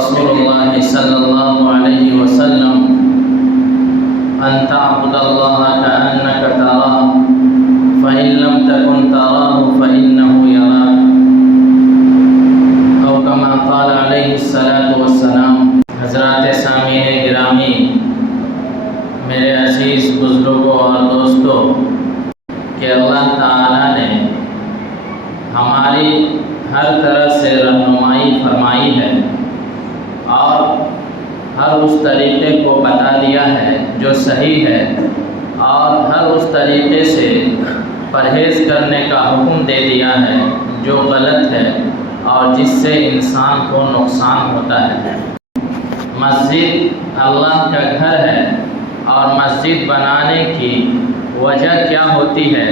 رسول الله صلى الله عليه وسلم أن تعبد الله كأنك تراه فإن لم تكن تراه فإنه يراك أو كما قال عليه الصلاة والسلام۔ حضرات سامعین گرامی، میرے عزیز بزرگوں اور دوستوں، کہ اللہ تعالیٰ نے ہماری ہر طرح سے رہنمائی فرمائی ہے اور ہر اس طریقے کو بتا دیا ہے جو صحیح ہے، اور ہر اس طریقے سے پرہیز کرنے کا حکم دے دیا ہے جو غلط ہے اور جس سے انسان کو نقصان ہوتا ہے۔ مسجد اللہ کا گھر ہے، اور مسجد بنانے کی وجہ کیا ہوتی ہے؟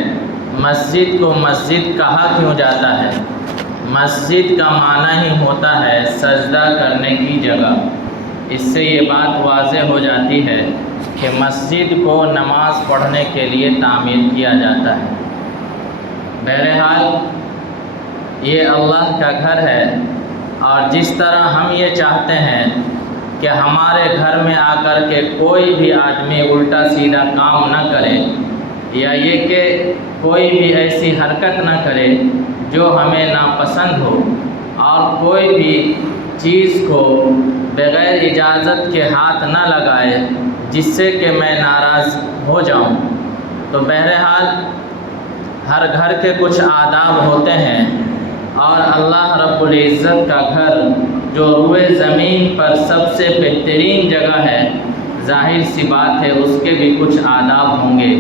مسجد کو مسجد کہا کیوں جاتا ہے؟ مسجد کا معنی ہی ہوتا ہے سجدہ کرنے کی جگہ۔ اس سے یہ بات واضح ہو جاتی ہے کہ مسجد کو نماز پڑھنے کے لیے تعمیر کیا جاتا ہے۔ بہرحال یہ اللہ کا گھر ہے، اور جس طرح ہم یہ چاہتے ہیں کہ ہمارے گھر میں آ کر کے کوئی بھی آدمی الٹا سیدھا کام نہ کرے، یا یہ کہ کوئی بھی ایسی حرکت نہ کرے جو ہمیں ناپسند ہو، اور کوئی بھی چیز کو بغیر اجازت کے ہاتھ نہ لگائے جس سے کہ میں ناراض ہو جاؤں۔ تو بہرحال ہر گھر کے کچھ آداب ہوتے ہیں، اور اللہ رب العزت کا گھر جو روئے زمین پر سب سے بہترین جگہ ہے، ظاہر سی بات ہے اس کے بھی کچھ آداب ہوں گے،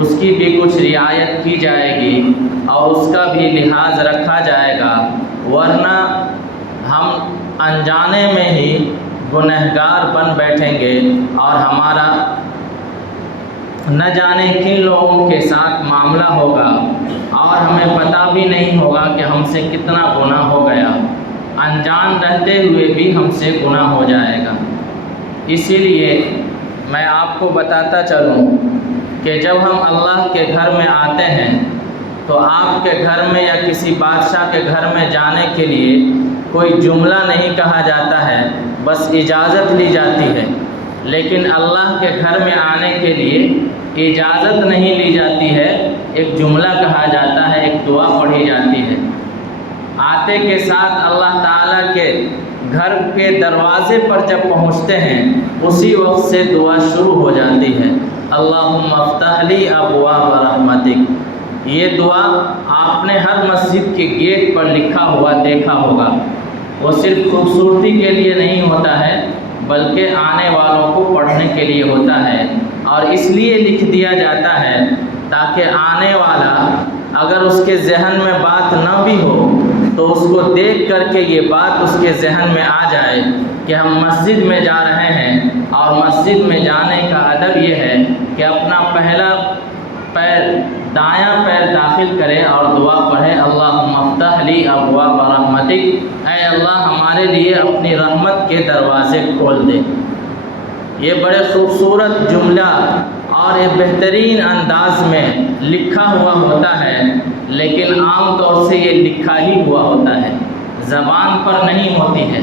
اس کی بھی کچھ رعایت کی جائے گی اور اس کا بھی لحاظ رکھا جائے گا، ورنہ ہم انجانے میں ہی گنہگار بن بیٹھیں گے اور ہمارا نہ جانے کن لوگوں کے ساتھ معاملہ ہوگا، اور ہمیں پتہ بھی نہیں ہوگا کہ ہم سے کتنا گناہ ہو گیا، انجان رہتے ہوئے بھی ہم سے گناہ ہو جائے گا۔ اسی لیے میں آپ کو بتاتا چلوں کہ جب ہم اللہ کے گھر میں آتے ہیں تو آپ کے گھر میں یا کسی بادشاہ کے گھر میں جانے کے لیے کوئی جملہ نہیں کہا جاتا ہے، بس اجازت لی جاتی ہے۔ لیکن اللہ کے گھر میں آنے کے لیے اجازت نہیں لی جاتی ہے، ایک جملہ کہا جاتا ہے، ایک دعا پڑھی جاتی ہے۔ آتے کے ساتھ اللہ تعالیٰ کے گھر کے دروازے پر جب پہنچتے ہیں اسی وقت سے دعا شروع ہو جاتی ہے، اللہم افتح لی ابواب رحمتک۔ یہ دعا آپ نے ہر مسجد کے گیٹ پر لکھا ہوا دیکھا ہوگا۔ وہ صرف خوبصورتی کے لیے نہیں ہوتا ہے بلکہ آنے والوں کو پڑھنے کے لیے ہوتا ہے، اور اس لیے لکھ دیا جاتا ہے تاکہ آنے والا اگر اس کے ذہن میں بات نہ بھی ہو تو اس کو دیکھ کر کے یہ بات اس کے ذہن میں آ جائے کہ ہم مسجد میں جا رہے ہیں، اور مسجد میں جانے کا ادب یہ ہے کہ اپنا پہلا پیر دایاں پیر داخل کرے اور دعا پڑھے، اللہم افتح لی ابواب رحمتک، اے اللہ ہمارے لیے اپنی رحمت کے دروازے کھول دے۔ یہ بڑے خوبصورت جملہ اور ایک بہترین انداز میں لکھا ہوا ہوتا ہے، لیکن عام طور سے یہ لکھا ہی ہوا ہوتا ہے، زبان پر نہیں ہوتی ہے۔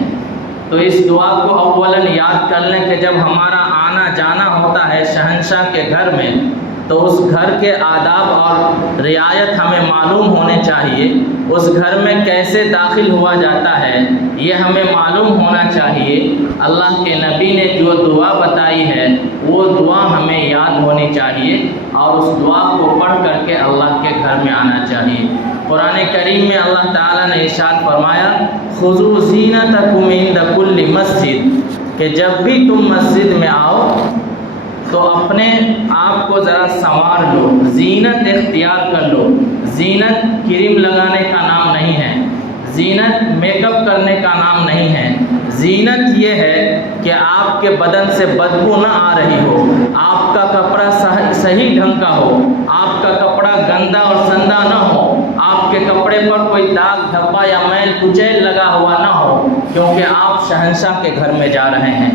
تو اس دعا کو اولاً یاد کر لیں کہ جب ہمارا آنا جانا ہوتا ہے شہنشاہ کے گھر میں تو اس گھر کے آداب اور رعایت ہمیں معلوم ہونے چاہیے، اس گھر میں کیسے داخل ہوا جاتا ہے یہ ہمیں معلوم ہونا چاہیے۔ اللہ کے نبی نے جو دعا بتائی ہے وہ دعا ہمیں یاد ہونی چاہیے، اور اس دعا کو پڑھ کر کے اللہ کے گھر میں آنا چاہیے۔ قرآن کریم میں اللہ تعالیٰ نے ارشاد فرمایا، خذوا زینتکم عند کل مسجد، کہ جب بھی تم مسجد میں آؤ تو اپنے آپ کو ذرا سنوار لو، زینت اختیار کر لو۔ زینت کریم لگانے کا نام نہیں ہے، زینت میک اپ کرنے کا نام نہیں ہے، زینت یہ ہے کہ آپ کے بدن سے بدبو نہ آ رہی ہو، آپ کا کپڑا صحیح ڈھنگ کا ہو، آپ کا کپڑا گندا اور سندا نہ ہو، آپ کے کپڑے پر کوئی داغ دھبا یا میل کچیل لگا ہوا نہ ہو، کیونکہ آپ شہنشاہ کے گھر میں جا رہے ہیں۔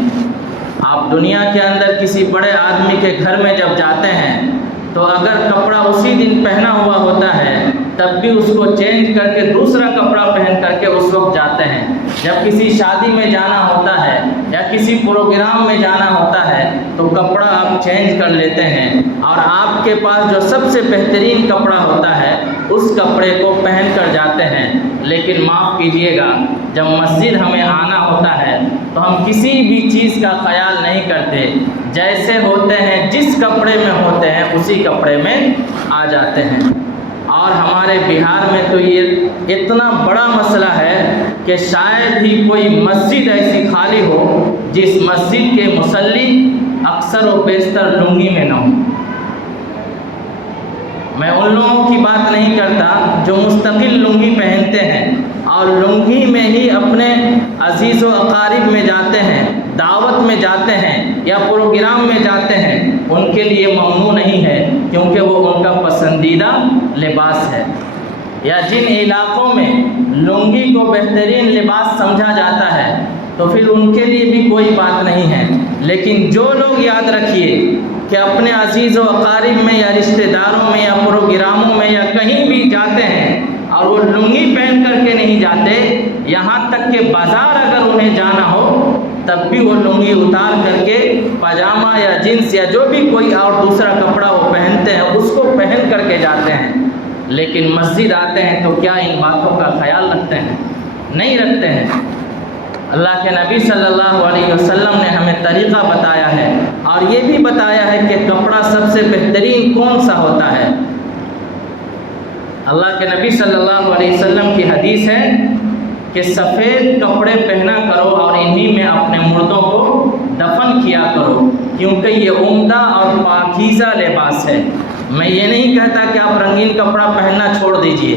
آپ دنیا کے اندر کسی بڑے آدمی کے گھر میں جب جاتے ہیں تو اگر کپڑا اسی دن پہنا ہوا ہوتا ہے تب بھی اس کو چینج کر کے دوسرا کپڑا پہن کر کے اس وقت جاتے ہیں۔ جب کسی شادی میں جانا ہوتا ہے یا کسی پروگرام میں جانا ہوتا ہے تو کپڑا آپ چینج کر لیتے ہیں، اور آپ کے پاس جو سب سے بہترین کپڑا ہوتا ہے اس کپڑے کو پہن کر جاتے ہیں۔ لیکن معاف کیجیے گا، جب مسجد ہمیں آنا ہوتا ہے تو ہم کسی بھی چیز کا خیال نہیں کرتے، جیسے ہوتے ہیں جس کپڑے میں ہوتے ہیں اسی کپڑے میں آ جاتے ہیں۔ اور ہمارے بہار میں تو یہ اتنا بڑا مسئلہ ہے کہ شاید ہی کوئی مسجد ایسی خالی ہو جس مسجد کے مصلی اکثر و بیشتر لنگی میں نہ ہو۔ میں ان لوگوں کی بات نہیں کرتا جو مستقل لنگی پہنتے ہیں اور لنگی میں ہی اپنے عزیز و اقارب میں جاتے ہیں، دعوت میں جاتے ہیں یا پروگرام میں جاتے ہیں، ان کے لیے ممنوع نہیں ہے، کیونکہ وہ ان کا پسندیدہ لباس ہے۔ یا جن علاقوں میں لنگی کو بہترین لباس سمجھا جاتا ہے تو پھر ان کے لیے بھی کوئی بات نہیں ہے۔ لیکن جو لوگ یاد رکھیے کہ اپنے عزیز و اقارب میں یا رشتہ داروں میں یا پروگراموں میں یا کہیں بھی جاتے ہیں اور وہ لنگی پہن کر کے نہیں جاتے، یہاں تک کہ بازار اگر انہیں جانا ہو تب بھی وہ لنگی اتار کر کے پاجامہ یا جینس یا جو بھی کوئی اور دوسرا کپڑا وہ پہنتے ہیں اس کو پہن کر کے جاتے ہیں۔ لیکن مسجد آتے ہیں تو کیا ان باتوں کا خیال رکھتے ہیں؟ نہیں رکھتے ہیں۔ اللہ کے نبی صلی اللہ علیہ وسلم نے ہمیں طریقہ بتایا ہے اور یہ بھی بتایا ہے کہ کپڑا سب سے بہترین کون سا ہوتا ہے۔ اللہ کے نبی صلی اللہ علیہ وسلم کی حدیث ہے کہ سفید کپڑے پہنا کرو اور انہی میں اپنے مردوں کو دفن کیا کرو، کیونکہ یہ عمدہ اور پاکیزہ لباس ہے۔ میں یہ نہیں کہتا کہ آپ رنگین کپڑا پہننا چھوڑ دیجئے۔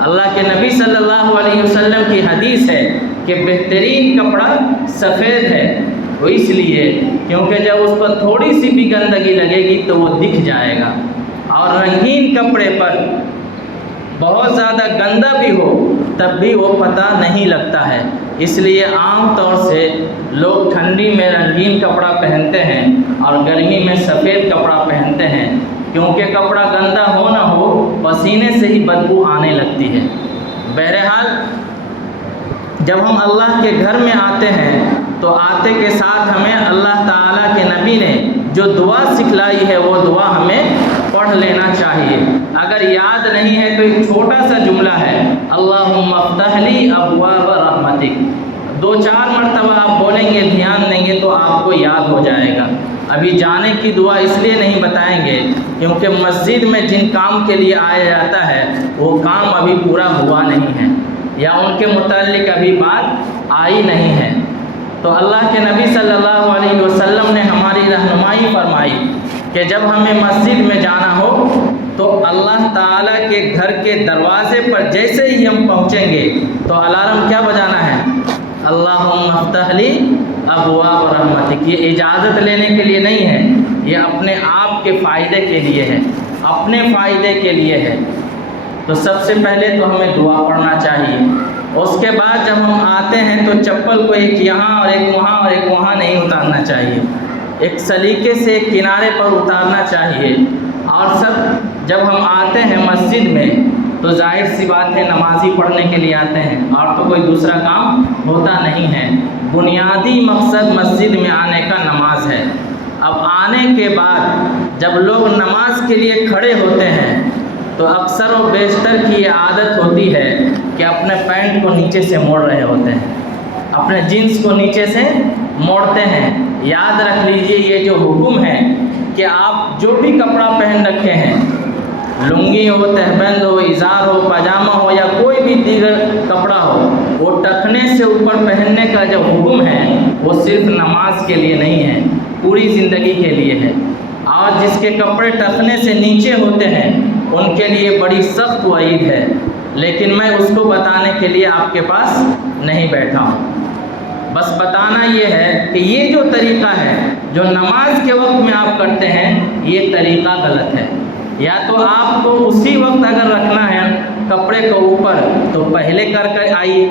اللہ کے نبی صلی اللہ علیہ وسلم کی حدیث ہے کہ بہترین کپڑا سفید ہے، وہ اس لیے کیونکہ جب اس پر تھوڑی سی بھی گندگی لگے گی تو وہ دکھ جائے گا، اور رنگین کپڑے پر بہت زیادہ گندا بھی ہو تب بھی وہ پتہ نہیں لگتا ہے۔ اس لیے عام طور سے لوگ ٹھنڈی میں رنگین کپڑا پہنتے ہیں اور گرمی میں سفید کپڑا پہنتے ہیں، کیونکہ کپڑا گندا ہو نہ ہو پسینے سے ہی بدبو آنے لگتی ہے۔ بہرحال جب ہم اللہ کے گھر میں آتے ہیں تو آتے کے ساتھ ہمیں اللہ تعالیٰ کے نبی نے جو دعا سکھلائی ہے وہ دعا ہمیں پڑھ لینا چاہیے۔ اگر یاد نہیں ہے تو ایک چھوٹا سا جملہ ہے، اللہم افتح لی ابواب رحمتک، 2-4 مرتبہ آپ بولیں گے، دھیان دیں گے تو آپ کو یاد ہو جائے گا۔ ابھی جانے کی دعا اس لیے نہیں بتائیں گے کیونکہ مسجد میں جن کام کے لیے آیا جاتا ہے وہ کام ابھی پورا ہوا نہیں ہے یا ان کے متعلق ابھی بات آئی نہیں ہے۔ تو اللہ کے نبی صلی اللہ علیہ وسلم نے ہماری رہنمائی فرمائی کہ جب ہمیں مسجد میں جانا ہو تو اللہ تعالیٰ کے گھر کے دروازے پر جیسے ہی ہم پہنچیں گے تو الارم کیا بجانا ہے؟ اللہم افتح لی ابواب رحمتک۔ یہ اجازت لینے کے لیے نہیں ہے، یہ اپنے آپ کے فائدے کے لیے ہے، اپنے فائدے کے لیے ہے۔ تو سب سے پہلے تو ہمیں دعا پڑھنا چاہیے۔ اس کے بعد جب ہم آتے ہیں تو چپل کو ایک یہاں اور ایک وہاں اور ایک وہاں نہیں اتارنا چاہیے، ایک سلیقے سے ایک کنارے پر اتارنا چاہیے۔ اور سب جب ہم آتے ہیں مسجد میں تو ظاہر سی بات ہے نمازی پڑھنے کے لیے آتے ہیں اور تو کوئی دوسرا کام ہوتا نہیں ہے۔ بنیادی مقصد مسجد میں آنے کا نماز ہے۔ اب آنے کے بعد جب لوگ نماز کے لیے کھڑے ہوتے ہیں تو اکثر و بیشتر کی یہ عادت ہوتی ہے کہ اپنے پینٹ کو نیچے سے موڑ رہے ہوتے ہیں، اپنے جینس کو نیچے سے موڑتے ہیں۔ یاد رکھ لیجئے یہ جو حکم ہے کہ آپ جو بھی کپڑا پہن رکھے ہیں، لنگی ہو، تہبند ہو، ازار ہو، پاجامہ ہو یا کوئی بھی دیگر کپڑا ہو، وہ ٹخنے سے اوپر پہننے کا جو حکم ہے وہ صرف نماز کے لیے نہیں ہے، پوری زندگی کے لیے ہے۔ اور جس کے کپڑے ٹخنے سے نیچے ہوتے ہیں ان کے لیے بڑی سخت وعید ہے، لیکن میں اس کو بتانے کے لیے آپ کے پاس نہیں بیٹھا ہوں۔ بس بتانا یہ ہے کہ یہ جو طریقہ ہے جو نماز کے وقت میں آپ کرتے ہیں یہ طریقہ غلط ہے۔ یا تو آپ کو اسی وقت اگر رکھنا ہے کپڑے کو اوپر تو پہلے کر کے آئیے،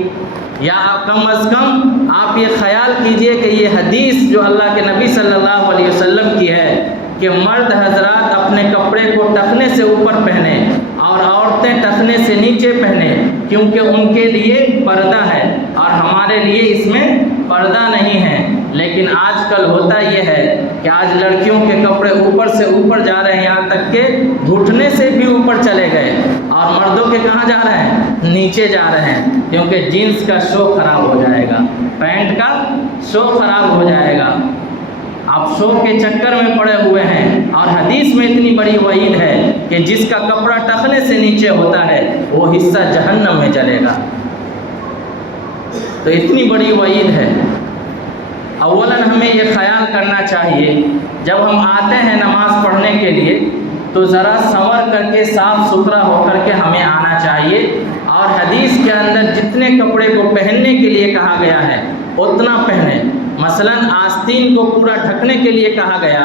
یا کم از کم آپ یہ خیال کیجئے کہ یہ حدیث جو اللہ کے نبی صلی اللہ علیہ وسلم کی ہے کہ مرد حضرات اپنے کپڑے کو ٹخنے سے اوپر پہنیں اور عورتیں ٹخنے سے نیچے پہنیں کیونکہ ان کے لیے پردہ ہے اور ہمارے لیے اس میں پردہ نہیں ہے۔ لیکن آج کل ہوتا یہ ہے کہ آج لڑکیوں کے کپڑے اوپر سے اوپر جا رہے ہیں، یہاں تک کہ گھٹنے سے بھی اوپر چلے گئے، اور مردوں کے کہاں جا رہے ہیں؟ نیچے جا رہے ہیں، کیونکہ جینس کا شو خراب ہو جائے گا، پینٹ کا شو خراب ہو جائے گا۔ آپ شو کے چکر میں پڑے ہوئے ہیں، اور حدیث میں اتنی بڑی وعید ہے کہ جس کا کپڑا ٹخنے سے نیچے ہوتا ہے وہ حصہ جہنم میں جلے گا۔ تو اتنی بڑی وعید ہے۔ اولاً ہمیں یہ خیال کرنا چاہیے جب ہم آتے ہیں نماز پڑھنے کے لیے تو ذرا سنور کر کے صاف ستھرا ہو کر کے ہمیں آنا چاہیے، اور حدیث کے اندر جتنے کپڑے کو پہننے کے لیے کہا گیا ہے اتنا پہنیں۔ مثلاً آستین کو پورا ڈھکنے کے لیے کہا گیا،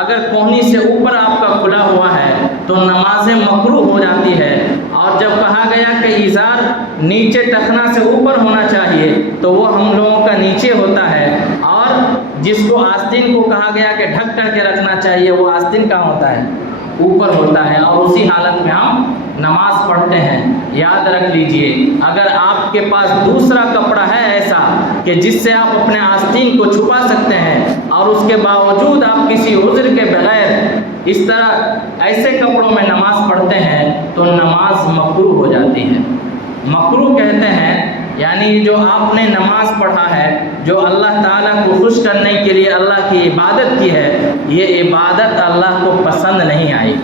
اگر کوہنی سے اوپر آپ کا کھلا ہوا ہے تو نماز مکروہ ہو جاتی ہے، اور جب کہا گیا کہ ازار نیچے ٹخنا سے اوپر ہونا چاہیے تو وہ ہم لوگوں کا نیچے ہوتا ہے، اور جس کو آستین کو کہا گیا کہ ڈھک کر کے رکھنا چاہیے وہ آستین کہاں ہوتا ہے؟ اوپر ہوتا ہے، اور اسی حالت میں ہم نماز پڑھتے ہیں۔ یاد رکھ لیجئے، اگر آپ کے پاس دوسرا کپڑا ہے ایسا کہ جس سے آپ اپنے آستین کو چھپا سکتے ہیں، اور اس کے باوجود آپ کسی عذر کے بغیر اس طرح ایسے کپڑوں میں نماز پڑھتے ہیں تو نماز مکروہ ہو جاتی ہے۔ مکروہ کہتے ہیں یعنی جو آپ نے نماز پڑھا ہے، جو اللہ تعالیٰ کو خوش کرنے کے لیے اللہ کی عبادت کی ہے، یہ عبادت اللہ کو پسند نہیں آئی۔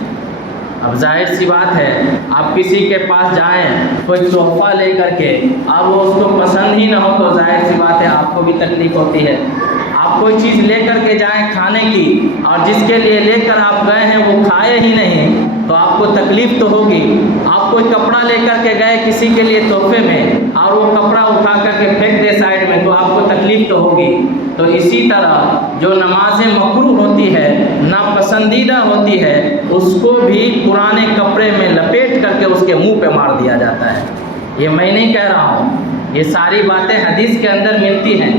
اب ظاہر سی بات ہے، آپ کسی کے پاس جائیں کوئی تحفہ لے کر کے، اب وہ اس کو پسند ہی نہ ہو تو ظاہر سی بات ہے آپ کو بھی تکلیف ہوتی ہے۔ آپ کوئی چیز لے کر کے جائیں کھانے کی، اور جس کے لیے لے کر آپ گئے ہیں وہ کھائے ہی نہیں تو آپ کو تکلیف تو ہوگی۔ آپ کوئی کپڑا لے کر کے گئے کسی کے لیے تحفے میں، اور وہ کپڑا اٹھا کر کے پھینک دے سائڈ میں تو آپ کو تکلیف تو ہوگی۔ تو اسی طرح جو نمازیں مکروہ ہوتی ہے، ناپسندیدہ ہوتی ہے، اس کو بھی پرانے کپڑے میں لپیٹ کر کے اس کے منہ پہ مار دیا جاتا ہے۔ یہ میں نہیں کہہ رہا ہوں، یہ ساری باتیں حدیث کے اندر ملتی ہیں،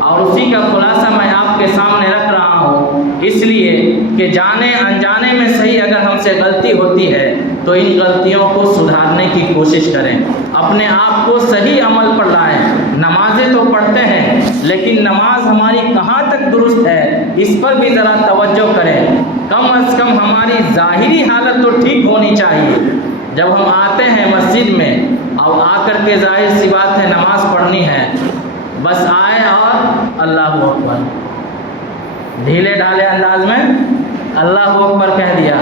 اور اسی کا خلاصہ میں آپ کے سامنے رکھ رہا ہوں، اس لیے کہ جانے انجانے میں صحیح اگر ہم سے غلطی ہوتی ہے تو ان غلطیوں کو سدھارنے کی کوشش کریں، اپنے آپ کو صحیح عمل پر لائیں۔ نمازیں تو پڑھتے ہیں لیکن نماز ہماری کہاں تک درست ہے اس پر بھی ذرا توجہ کریں۔ کم از کم ہماری ظاہری حالت تو ٹھیک ہونی چاہیے۔ جب ہم آتے ہیں مسجد میں اور آ کر کے ظاہر سی بات ہے نماز پڑھنی ہے، بس آئے اور اللہ اکبر، ڈھیلے ڈھالے انداز میں اللہ اکبر کہہ دیا،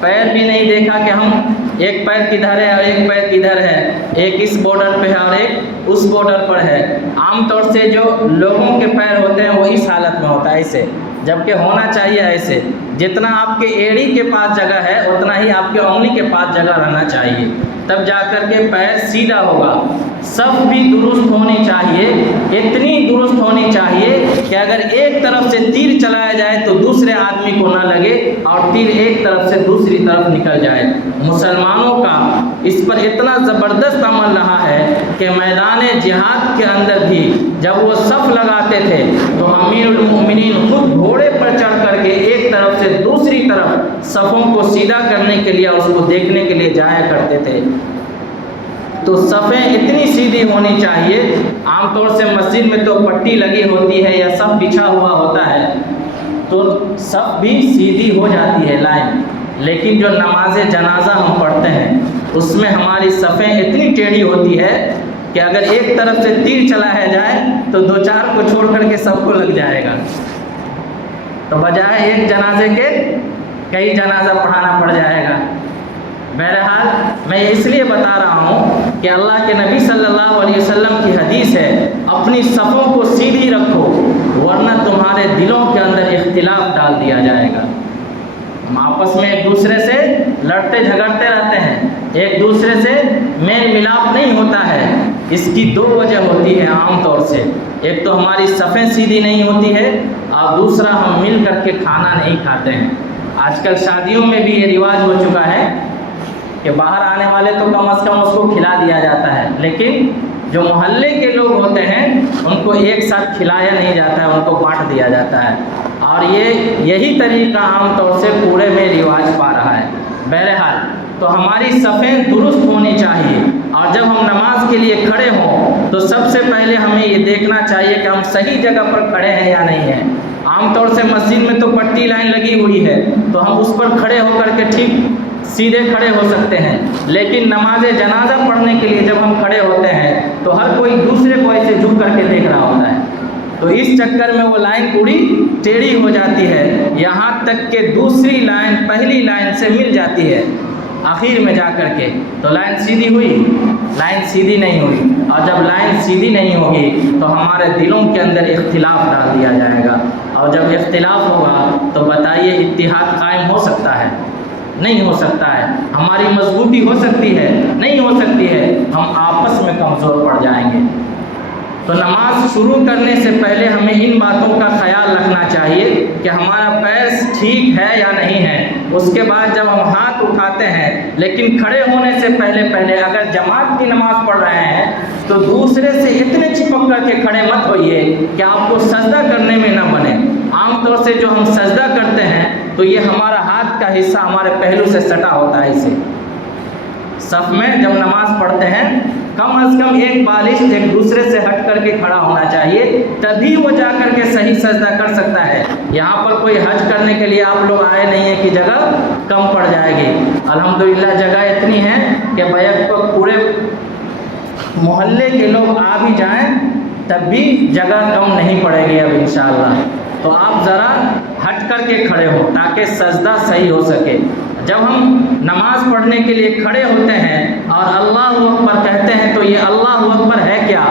پیر بھی نہیں دیکھا کہ ہم ایک پیر کدھر ہے اور ایک پیر کدھر ہے، ایک اس بارڈر پہ ہے اور ایک اس بارڈر پر ہے۔ عام طور سے جو لوگوں کے پیر ہوتے ہیں وہ اس حالت میں ہوتا ہے ایسے، جبکہ ہونا چاہیے ایسے، جتنا آپ کے ایڑی کے پاس جگہ ہے اتنا ہی آپ کے انگلی کے پاس جگہ رہنا چاہیے، تب جا کر کے پیر سیدھا ہوگا۔ صف بھی درست ہونی چاہیے، اتنی درست ہونی چاہیے کہ اگر ایک طرف سے تیر چلایا جائے تو دوسرے آدمی کو نہ لگے اور تیر ایک طرف سے دوسری طرف نکل جائے۔ مسلمانوں کا اس پر اتنا زبردست عمل رہا ہے کہ میدان جہاد کے اندر بھی جب وہ صف لگاتے تھے تو امیر المؤمنین خود گھوڑے پر چڑھ کر کے ایک طرف سے دوسری طرف صفوں کو سیدھا کرنے کے لیے، اس کو دیکھنے کے لیے جایا کرتے تھے۔ تو صفیں اتنی سیدھی ہونی چاہیے۔ عام طور سے مسجد میں تو پٹی لگی ہوتی ہے یا صف بچھا ہوا ہوتا ہے تو صف بھی سیدھی ہو جاتی ہے لائن، لیکن جو نماز جنازہ ہم پڑھتے ہیں اس میں ہماری صفیں اتنی ٹیڑھی ہوتی ہے کہ اگر ایک طرف سے تیر چلایا جائے تو دو چار کو چھوڑ کر کے سب کو لگ جائے گا، تو بجائے ایک جنازے کے کئی جنازہ پڑھانا پڑ جائے گا۔ بہرحال میں اس لیے بتا رہا ہوں کہ اللہ کے نبی صلی اللہ علیہ وسلم کی حدیث ہے، اپنی صفوں کو سیدھی رکھو ورنہ تمہارے دلوں کے اندر اختلاف ڈال دیا جائے گا۔ ہم آپس میں ایک دوسرے سے لڑتے جھگڑتے رہتے ہیں، ایک دوسرے سے میل ملاپ نہیں ہوتا ہے۔ اس کی دو وجہ ہوتی ہے عام طور سے، ایک تو ہماری صفیں سیدھی نہیں ہوتی ہے اور دوسرا ہم مل کر کے کھانا نہیں کھاتے ہیں۔ آج کل شادیوں میں بھی یہ رواج ہو چکا ہے کہ باہر آنے والے تو کم از کم اس کو کھلا دیا جاتا ہے، لیکن جو محلے کے لوگ ہوتے ہیں ان کو ایک ساتھ کھلایا نہیں جاتا ہے، ان کو بانٹ دیا جاتا ہے، اور یہی طریقہ عام طور سے پورے میں رواج پا رہا ہے۔ بہرحال تو ہماری صفیں درست ہونی چاہیے، اور جب ہم نماز کے لیے کھڑے ہوں تو سب سے پہلے ہمیں یہ دیکھنا چاہیے کہ ہم صحیح جگہ پر کھڑے ہیں یا نہیں ہیں۔ عام طور سے مسجد میں تو پٹی لائن لگی ہوئی ہے تو ہم اس پر کھڑے ہو کر کے ٹھیک سیدھے کھڑے ہو سکتے ہیں، لیکن نماز جنازہ پڑھنے کے لیے جب ہم کھڑے ہوتے ہیں تو ہر کوئی دوسرے کو ایسے جھک کر کے دیکھ رہا ہوتا ہے، تو اس چکر میں وہ لائن پوری ٹیڑھی ہو جاتی ہے، یہاں تک کہ دوسری لائن پہلی لائن سے مل جاتی ہے آخر میں جا کر کے، تو لائن سیدھی ہوئی؟ لائن سیدھی نہیں ہوئی، اور جب لائن سیدھی نہیں ہوگی تو ہمارے دلوں کے اندر اختلاف ڈال دیا جائے گا، اور جب اختلاف ہوگا تو بتائیے اتحاد قائم ہو سکتا ہے؟ نہیں ہو سکتا ہے۔ ہماری مضبوطی ہو سکتی ہے؟ نہیں ہو سکتی ہے، ہم آپس میں کمزور پڑ جائیں گے۔ تو نماز شروع کرنے سے پہلے ہمیں ان باتوں کا خیال رکھنا چاہیے کہ ہمارا پیر ٹھیک ہے یا نہیں ہے۔ اس کے بعد جب ہم ہاتھ اٹھاتے ہیں، لیکن کھڑے ہونے سے پہلے اگر جماعت کی نماز پڑھ رہے ہیں تو دوسرے سے اتنے چپک کر کے کھڑے مت ہوئیے کہ آپ کو سجدہ کرنے میں نہ بنے۔ عام طور سے جو ہم سجدہ کرتے ہیں تو یہ ہمارا ہاتھ کا حصہ ہمارے پہلو سے سٹا ہوتا ہے، اسے صف میں جب نماز پڑھتے ہیں کم از کم ایک بالش ایک دوسرے سے ہٹ کر کے کھڑا ہونا چاہیے، تبھی وہ جا کر کے صحیح سجدہ کر سکتا ہے۔ یہاں پر کوئی حج کرنے کے لیے آپ لوگ آئے نہیں ہیں کہ جگہ کم پڑ جائے گی، الحمدللہ جگہ اتنی ہے کہ بیک وقت پورے محلے کے لوگ آ بھی جائیں تب بھی جگہ کم نہیں پڑے گی اب انشاءاللہ۔ تو آپ ذرا ہٹ کر کے کھڑے ہو تاکہ سجدہ صحیح ہو سکے۔ جب ہم نماز پڑھنے کے لیے کھڑے ہوتے ہیں اور اللہ اکبر کہتے ہیں تو یہ اللہ اکبر ہے کیا؟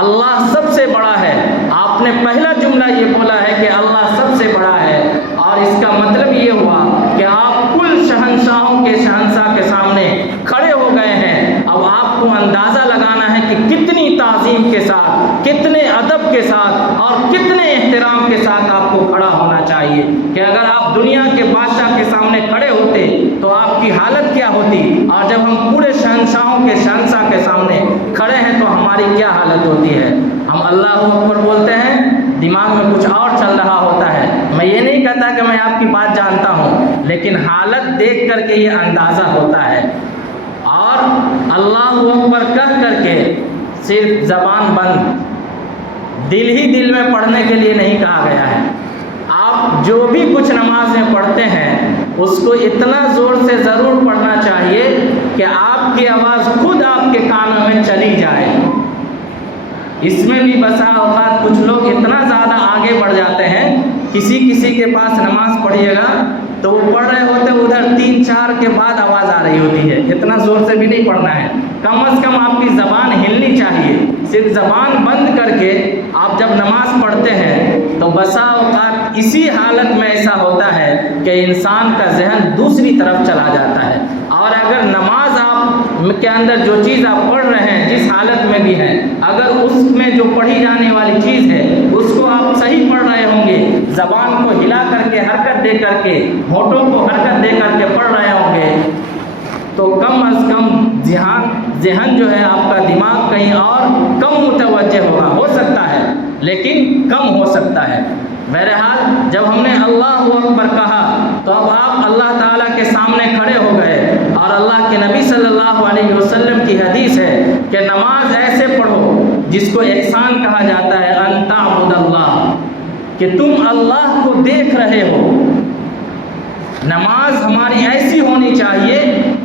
اللہ سب سے بڑا ہے۔ آپ نے پہلا جملہ یہ بولا ہے کہ اللہ سب سے بڑا ہے، اور اس کا مطلب یہ ہوا کہ آپ کل شہنشاہوں کے شہنشاہ کے سامنے کھڑے ہو گئے ہیں۔ اب آپ کو اندازہ لگانا ہے کہ کتنی تعظیم کے ساتھ، کتنے ادب کے ساتھ اور کتنے احترام کے ساتھ آپ کو کھڑا ہونا چاہیے، کہ اگر آپ دنیا کے بادشاہ کے سامنے کھڑے ہوتے تو آپ کی حالت کیا ہوتی، اور جب ہم پورے شہنشاہوں کے شہنشاہ کے سامنے کھڑے ہیں تو ہماری کیا حالت ہوتی ہے۔ ہم اللہ اکبر بولتے ہیں، دماغ میں کچھ اور چل رہا ہوتا ہے۔ میں یہ نہیں کہتا کہ میں آپ کی بات جانتا ہوں، لیکن حالت دیکھ کر کے یہ اندازہ ہوتا ہے۔ اور اللہ اکبر کہہ کر کے صرف زبان بند، دل ہی دل میں پڑھنے کے لیے نہیں کہا گیا ہے۔ آپ جو بھی کچھ نماز میں پڑھتے ہیں اس کو اتنا زور سے ضرور پڑھنا چاہیے کہ آپ کی آواز خود آپ کے کانوں میں چلی جائے۔ اس میں بھی بسا اوقات کچھ لوگ اتنا زیادہ آگے بڑھ جاتے ہیں، کسی کے پاس نماز پڑھیے گا تو وہ پڑھ رہے ہوتے ادھر 3-4 کے بعد آواز آ رہی ہوتی ہے، اتنا زور سے بھی نہیں پڑھنا ہے۔ کم از کم آپ کی زبان ہلنی چاہیے۔ صرف زبان بند کر کے آپ جب نماز پڑھتے ہیں تو بسا اوقات اسی حالت میں ایسا ہوتا ہے کہ انسان کا ذہن دوسری طرف چلا جاتا ہے، اور اگر نماز آپ کے اندر جو چیز آپ پڑھ رہے ہیں جس حالت میں بھی ہیں، اگر اس میں جو پڑھی جانے والی چیز ہے اس کو آپ صحیح پڑھ رہے ہوں گے، زبان کو ہلا کر کے حرکت دے کر کے ہونٹوں کو حرکت دے کر کے پڑھ رہے ہوں گے، تو کم از کم ذہن جو ہے آپ کا دماغ کہیں اور کم متوجہ ہوگا، ہو سکتا ہے لیکن کم ہو سکتا ہے۔ بہرحال جب ہم نے اللہ اکبر کہا تو اب آپ اللہ تعالیٰ کے سامنے کھڑے ہو گئے، اور اللہ کے نبی صلی اللہ علیہ وسلم کی حدیث ہے کہ نماز ایسے پڑھو جس کو احسان کہا جاتا ہے، ان تعبد اللہ، کہ تم اللہ کو دیکھ رہے ہو۔ نماز ہماری ایسی ہونی چاہیے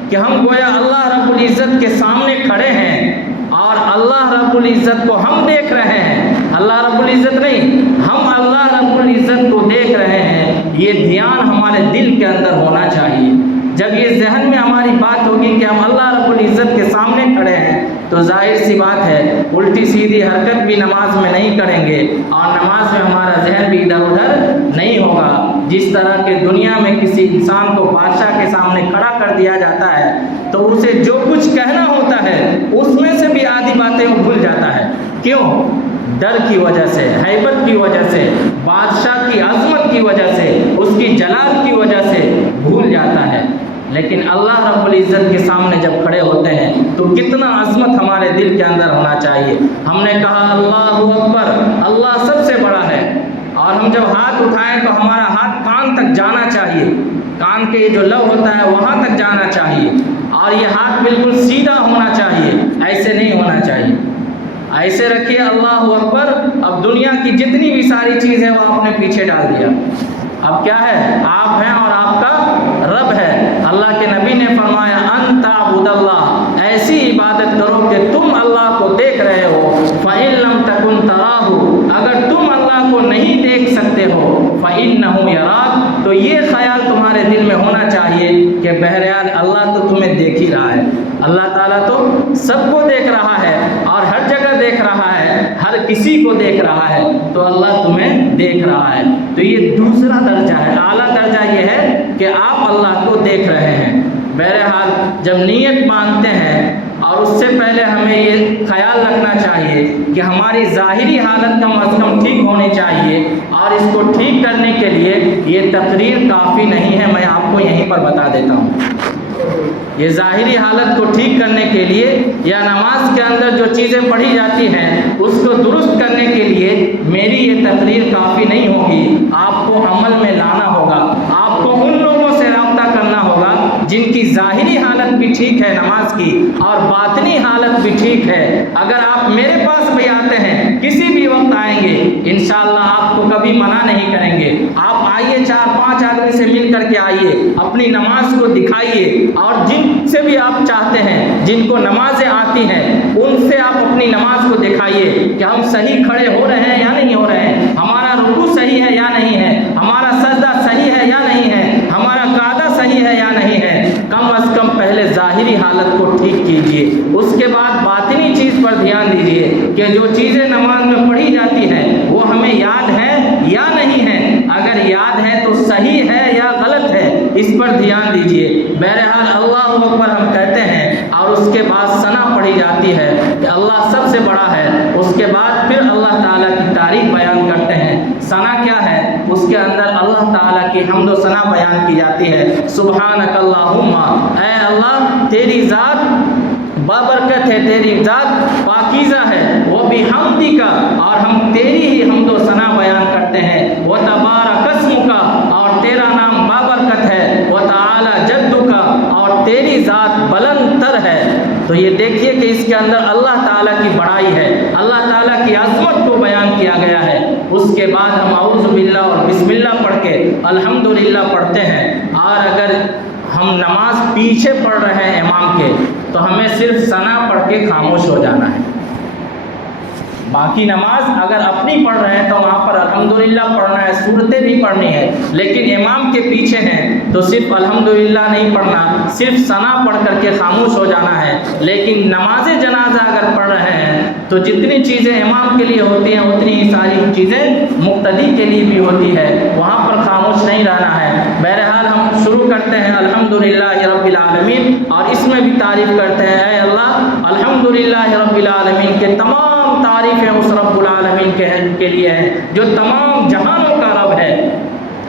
کہ ہم گویا اللہ رب العزت کے سامنے کھڑے ہیں اور اللہ رب العزت کو ہم دیکھ رہے ہیں، اللہ رب العزت نہیں، ہم اللہ رب العزت کو دیکھ رہے ہیں۔ یہ دھیان ہمارے دل کے اندر ہونا چاہیے۔ جب یہ ذہن میں ہماری بات ہوگی کہ ہم اللہ رب العزت کے سامنے کھڑے ہیں تو ظاہر سی بات ہے الٹی سیدھی حرکت بھی نماز میں نہیں کریں گے، اور نماز میں ہمارا ذہن بھی ادھر ادھر نہیں ہوگا۔ جس طرح کہ دنیا میں کسی انسان کو بادشاہ کے سامنے کھڑا کر دیا جاتا ہے تو اسے جو کچھ کہنا ہوتا ہے اس میں سے بھی آدھی باتیں وہ بھول جاتا ہے۔ کیوں؟ ڈر کی وجہ سے، ہیبت کی وجہ سے، بادشاہ کی عظمت کی وجہ سے، اس کی جلال کی وجہ سے بھول جاتا ہے۔ لیکن اللہ رب العزت کے سامنے جب کھڑے ہوتے ہیں تو کتنا عظمت ہمارے دل کے اندر ہونا چاہیے۔ ہم نے کہا اللہ اکبر، اللہ سب سے بڑا ہے، اور ہم جب ہاتھ اٹھائیں تو ہمارا ہاتھ کان تک جانا چاہیے، کان کے جو لو ہوتا ہے وہاں تک جانا چاہیے، اور یہ ہاتھ بالکل سیدھا ہونا چاہیے، ایسے نہیں ہونا چاہیے۔ ایسے رکھیے، اللہ اکبر۔ اب دنیا کی جتنی بھی ساری چیز ہے وہ آپ نے پیچھے ڈال دیا۔ اب کیا ہے؟ آپ ہیں اور آپ کا رب ہے۔ اللہ کے نبی نے فرمایا ان تعبد اللہ، ایسی عبادت کرو کہ تم اللہ کو دیکھ رہے ہو، فإن لم تکن تراہ، اگر تم اللہ کو نہیں دیکھ سکتے ہو، فإنہ یراک، تو یہ خیال تمہارے دل میں ہونا چاہیے کہ بہرحال اللہ تو تمہیں دیکھ ہی رہا ہے۔ اللہ تعالیٰ تو سب کو دیکھ رہا ہے اور ہر جگہ دیکھ رہا ہے، ہر کسی کو دیکھ رہا ہے، تو اللہ تمہیں دیکھ رہا ہے۔ تو یہ دوسرا درجہ ہے، اعلیٰ درجہ یہ ہے کہ آپ اللہ کو دیکھ رہے ہیں۔ بہرحال جب نیت مانتے ہیں، اور اس سے پہلے ہمیں یہ خیال رکھنا چاہیے کہ ہماری ظاہری حالت کم از کم ٹھیک ہونی چاہیے، اور اس کو ٹھیک کرنے کے لیے یہ تقریر کافی نہیں ہے، میں آپ کو یہیں پر بتا دیتا ہوں۔ یہ ظاہری حالت کو ٹھیک کرنے کے لیے یا نماز کے اندر جو چیزیں پڑھی جاتی ہیں اس کو درست کرنے کے لیے میری یہ تقریر کافی نہیں ہوگی، آپ کو عمل میں لانا ہوگا، آپ کو ان لوگوں سے رابطہ کرنا ہوگا جن کی ظاہری حالت بھی ٹھیک ہے نماز کی اور باطنی حالت بھی ٹھیک ہے۔ اگر آپ میرے پاس بھی آتے ہیں، کسی بھی وقت آئیں گے، انشاءاللہ آپ کو کبھی منع نہیں کریں گے۔ آپ آئیے، 4-5 آدمی سے مل کر کے آئیے، اپنی نماز کو دکھائیے، اور جن سے بھی آپ چاہتے ہیں، جن کو نمازیں آتی ہیں، ان سے آپ اپنی نماز کو دکھائیے کہ ہم صحیح کھڑے ہو رہے ہیں یا نہیں ہو رہے ہیں، ہمارا رکوع صحیح ہے یا نہیں ہے، ہمارا سجدہ صحیح ہے یا نہیں ہے، ہمارا قعدہ صحیح ہے یا نہیں ہے۔ کم از کم پہلے ظاہری حالت کو ٹھیک کیجیے، اس کے بعد باطنی چیز پر دھیان دیجیے کہ جو چیزیں نماز میں پڑھی جاتی ہیں وہ ہمیں یاد ہے یا نہیں ہے، اگر یاد ہے تو صحیح ہے یا غلط ہے، اس پر دھیان دیجیے۔ بہرحال اللہ اکبر ہم کہتے ہیں اور اس کے بعد ثنا پڑھی جاتی ہے کہ اللہ سب سے بڑا ہے، اس کے بعد پھر اللہ تعالیٰ کی تعریف بیان کرتے ہیں۔ ثنا کیا ہے؟ اس کے اندر اللہ تعالیٰ کی حمد و ثنا بیان کی جاتی ہے۔ سبحانک اللہم، اے اللہ تیری ذات بابرکت ہے، تیری ذات پاکیزہ ہے، وہ بھی حمدی کا، اور ہم تیری ہی حمد و ثنا بیان کرتے ہیں۔ وہ تبارک اسمک، اور تیرا نام بابرکت ہے، وہ تعالی جدک، اور تیری ذات بلند تر ہے۔ تو یہ دیکھیے کہ اس کے اندر اللہ تعالیٰ کی بڑائی ہے، اللہ تعالیٰ کی عظمت کو بیان کیا گیا ہے۔ اس کے بعد ہم اعوذ باللہ اور بسم اللہ پڑھ کے الحمدللہ پڑھتے ہیں۔ اور اگر ہم نماز پیچھے پڑھ رہے ہیں امام کے، تو ہمیں صرف ثنا پڑھ کے خاموش ہو جانا ہے۔ باقی نماز اگر اپنی پڑھ رہے ہیں تو وہاں پر الحمدللہ پڑھنا ہے، سورتیں بھی پڑھنی ہے، لیکن امام کے پیچھے ہیں تو صرف الحمدللہ نہیں پڑھنا، صرف ثنا پڑھ کر کے خاموش ہو جانا ہے۔ لیکن نماز جنازہ اگر پڑھ رہے ہیں تو جتنی چیزیں امام کے لیے ہوتی ہیں اتنی ہی ساری چیزیں مقتدی کے لیے بھی ہوتی ہے، وہاں پر خاموش نہیں رہنا ہے۔ بہرحال ہم شروع کرتے ہیں الحمدللہ رب العالمین، اور اس میں بھی تعریف کرتے ہیں، اے اللہ الحمدللہ رب العالمین کے تمام تعریفیں اس رب العالمین کے لیے ہے جو تمام جہانوں کا رب ہے،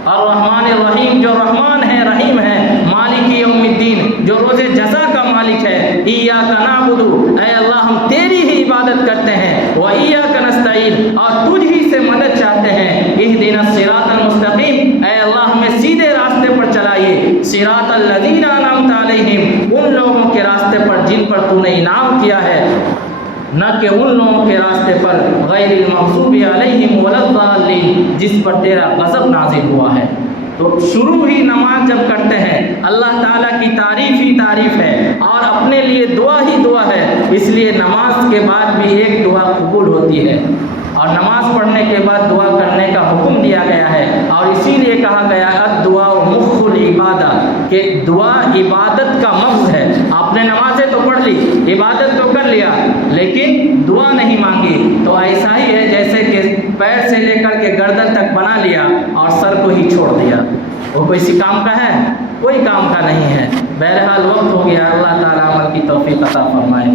الرحمن الرحیم جو رحمان ہے رحیم ہے، مالک یوم الدین جو روز جزا کا مالک ہے، ایاک نعبد، اے اللہ ہم تیری ہی عبادت کرتے ہیں، و ایاک نستعین، اور تجھ ہی سے مدد چاہتے ہیں، اہدنا الصراط المستقیم، اے اللہ ہمیں سیدھے راستے پر چلائیے، صراط الذین انعمت علیہم، ان لوگوں کے راستے پر جن پر تو نے انعام کیا ہے، نہ کہ ان لوگوں کے راستے پر غیر المغضوب علیہم ولا الضالین، جس پر تیرا غضب نازل ہوا ہے۔ تو شروع ہی نماز جب کرتے ہیں اللہ تعالیٰ کی تعریف ہی تعریف ہے اور اپنے لیے دعا ہی دعا ہے، اس لیے نماز کے بعد بھی ایک دعا قبول ہوتی ہے، اور نماز پڑھنے کے بعد دعا کرنے کا حکم دیا گیا ہے، اور اسی لیے کہا گیا الدعاء مخ العبادہ، کہ دعا عبادت کا مغز ہے۔ آپ نے نمازیں تو پڑھ لی، عبادت تو کر لیا، لیکن دعا نہیں مانگی، تو ایسا ہی ہے جیسے کہ پیر سے لے کر کے گردن تک بنا لیا اور سر کو ہی چھوڑ دیا، وہ کسی کام کا ہے؟ کوئی کام کا نہیں ہے۔ بہرحال وقت ہو گیا، اللہ تعالیٰ عمل کی توفیق عطا فرمائے۔